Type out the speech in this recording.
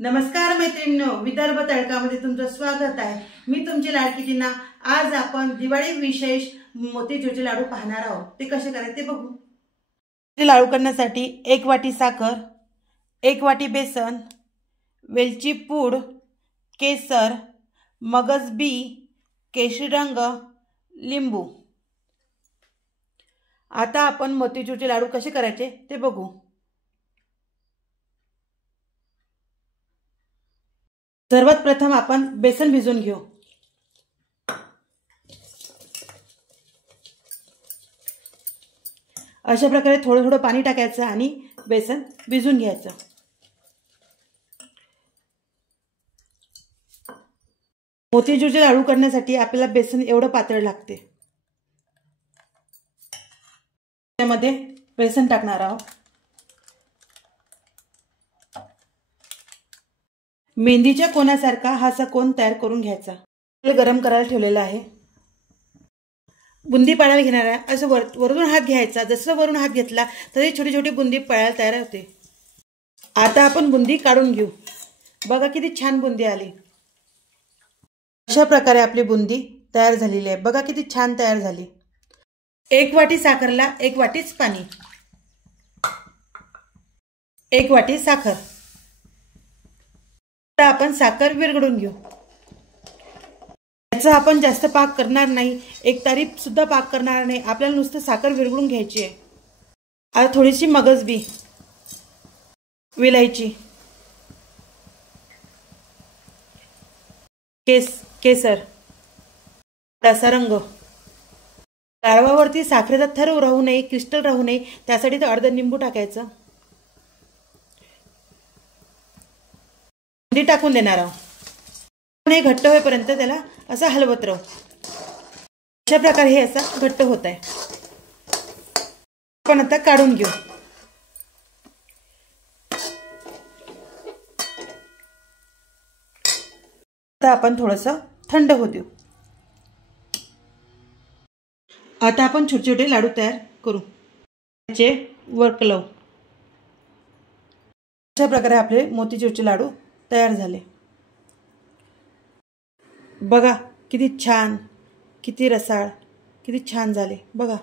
नमस्कार मैत्रिणींनो, विदर्भ तडकामध्ये तुमचं स्वागत आहे। मी तुमची लाडकी टीना। आज आपण दिवाळी विशेष मोतीचूरचे लाडू पाहणार आहोत। ते कसे करायचे ते बघू। लाडू करण्यासाठी 1 वाटी साखर, 1 वाटी बेसन, वेलची पूड, केसर, मगज बी, केशरी रंग, लिंबू। आता आपण मोतीचूरचे लाडू कसे करायचे ते बघू। सर्वात प्रथम आपण बेसन भिजवून घेऊ। अशा प्रकारे थोडं थोडं पाणी टाकायचं आणि बेसन भिजवून घ्यायचं। मोतीचूरचे लाडू करण्यासाठी आपल्याला बेसन एवढं पातळ लागते। त्यामध्ये बेसन टाकणार आहोत। मेहंदीच्या कोणासारखा हा असा कोन तयार करून घ्यायचा। तेल गरम करायला ठेवलेला आहे। बुंदी पाडायला घेणार आहे। असं वरून हात घ्यायचा। जसं वरून हात घेतला तरी छोटी छोटी बुंदी पडायला तयार होते। आता आपण बुंदी काढून घेऊ। बघा किती छान बुंदी आली। अशा प्रकारे आपली बुंदी तयार झालेली आहे। बघा किती छान तयार झाली। 1 वाटी साखरला 1 वाटीच पाणी, 1 वाटी साखर। आता आपण साखर विरघळून घेऊ। याचा आपण जास्त पाक करणार नाही, एक तारी सुद्धा पाक करणार नाही। आपल्याला नुसतं साखर विरघळून घ्यायची आहे। आता थोडीशी मगज बी, विलायची, केसर, तासा रंग। लाडवावरती साखरेचा थर राहू नये, क्रिस्टल राहू नये, त्यासाठी अर्ध लिंबू टाकायचं। टाकून देणार आहोत। हे घट्ट होईपर्यंत त्याला असं हलवत राहू। अशा प्रकारे हे असं घट्ट होत आहे। आपण आता काढून घेऊ। आता आपण थोडंसं थंड होऊ देऊ। आता आपण छोटे छोटे लाडू तयार करू। त्याचे वर्क लावू। अशा प्रकारे आपले मोतीचूरचे लाडू तयार झाले। बघा किती छान, किती रसाळ, किती छान झाले बघा।